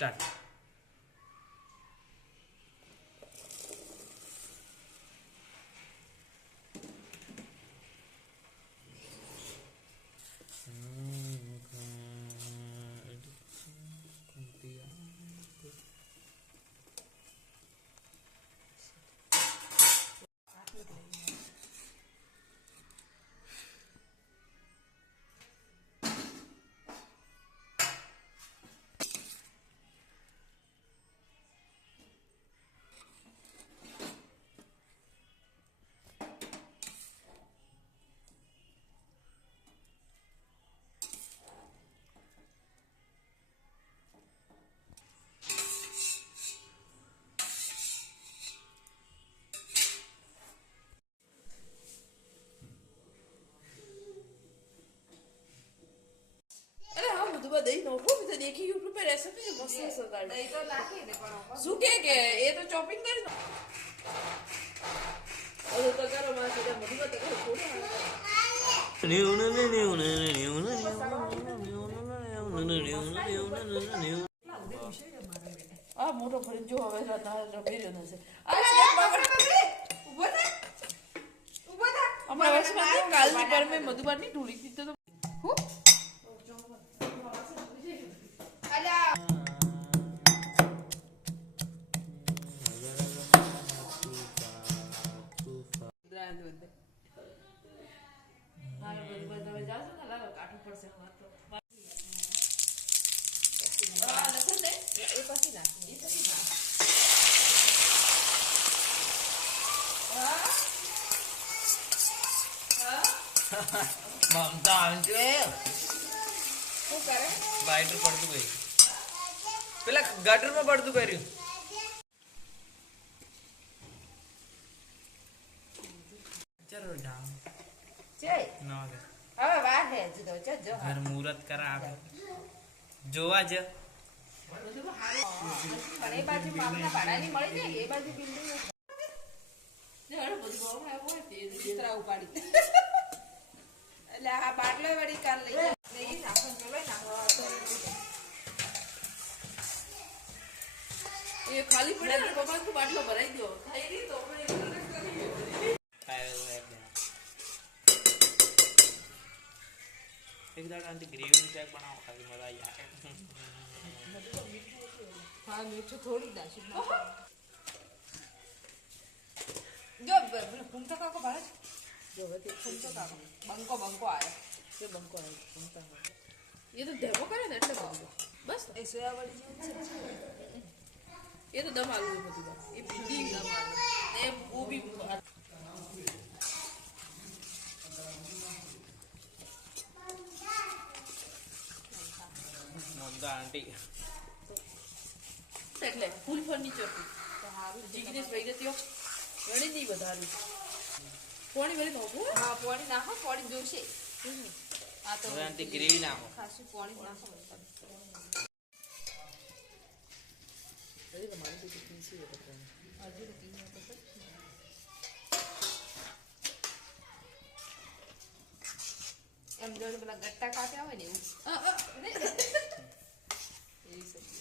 Start. દહીં નો ખૂબ તો દેખી યુટ્યુબ પર રેસિપી મસ્ત સરદાર દહીં તો નાખી દે પણ શું કે એ તો ચોપિંગ કરી ઓલો તો કરો માં સીધા મધુબા તો થોડું આ મોટો ફરી જો હવે રાત ભેર્યો નશે અમારા વર્ષમાં કાલની પર મેં મધુબા ની ઢોળી દીધો તો હું મમતા આવે શું કરે બાઈટર પડતું ગઈ પેલા ગટરમાં પડતું કર્યું ચલો ડાઉન જય ના હવે વાર હે જો જો ઘર મુહૂર્ત કરા આવે જોવા જ પણ એ બાજુ મામના ભાડાની મળી જાય એ બાજુ બિલ્ડિંગ ને હળ બધું બહુ હોય તે ચિત્રા ઉપાડી એટલે આ બાટલો વળી કાલ લઈ નાખો પેલો નાખો એ ખાલી પડે ને પપ્પા તો બાટલો ભરાઈ દો થઈ ગઈ તો એક દાડ આંટી ગ્રેવી ચાક બનાવો ખાલી મજા આવી જાય હા મીઠું થોડી દાશી જો ફૂમતા કાકો ભાડે જો હવે ફૂમતા કાકો બંકો આવ્યો કે બંકો આવ્યો ફૂમતા એ તો દેવો કરે ને એટલે બંકો બસ એ સોયાવડી જેવું છે એ તો દમ આલુ બધું એ ભીંડી દમ આલુ એ ગોબી મમતા આંટી એટલે ફૂલ ફર્નિચર જીગ્નેશ ભાઈ ને ત્યો ઘણી દી વધારી પાણી ભરી નાખો હા પાણી નાખો પાણી જોશે આ તો આંટી ગ્રેવી નાખો ખાસું પાણી નાખો અરે મારી તો પીસી હતો પણ આજે તો પીને તો એમ જોડે પેલા ગટ્ટા કાપ્યા હોય ને એવું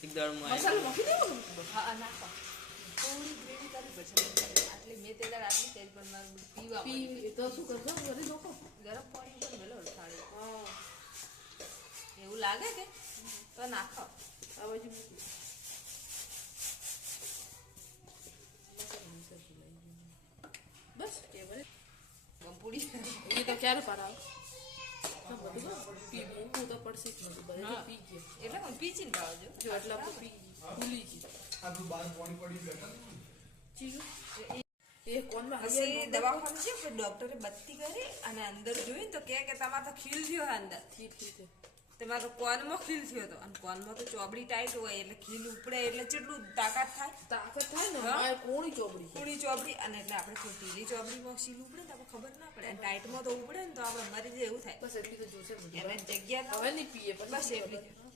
એક દાડ મસાલો નાખી દેવાનો હા નાખો થોડી ગ્રેવી કરવી પડશે આટલી મેં તે દાડ આટલી તેજ પણ મારું પીવા પી તો શું કરજો ઘરે નાખો ગરમ પાણી ઉપર મેલો થાળી હા એવું લાગે કે તો નાખો આ બાજુ બસ ટેબલ ગંપુડી એ તો ક્યારે પારાવ પીવું તો પડશે જ નથી બધે પી ગયો એટલે પણ પીચીને પાવજો જો એટલા તો પી ભૂલી ગઈ આપણું બાર પાણી પડી બેઠા ચીજુ એ કોનમાં હસી દવાખાનું છે કે ડોક્ટરે બત્તી કરી અને અંદર જોઈ તો કે તમાર તો ખીલ થયો અંદર ખીલ તમારો કોનમાં ખીલ થયો તો અને કોનમાં તો ચોબડી ટાઈટ હોય એટલે ખીલ ઉપડે એટલે કેટલું તાકાત થાય ને આ કોણી ચોબડી અને એટલે આપણે કોઈ ઢીલી ચોબડીમાં ખીલ ઉપડે તો આપણે ખબર ના પડે અને ટાઈટમાં તો ઉપડે ને તો આપણે મરી જાય એવું થાય બસ એટલી તો જોશે એને જગ્યા હવે નહીં પીએ બસ એટલી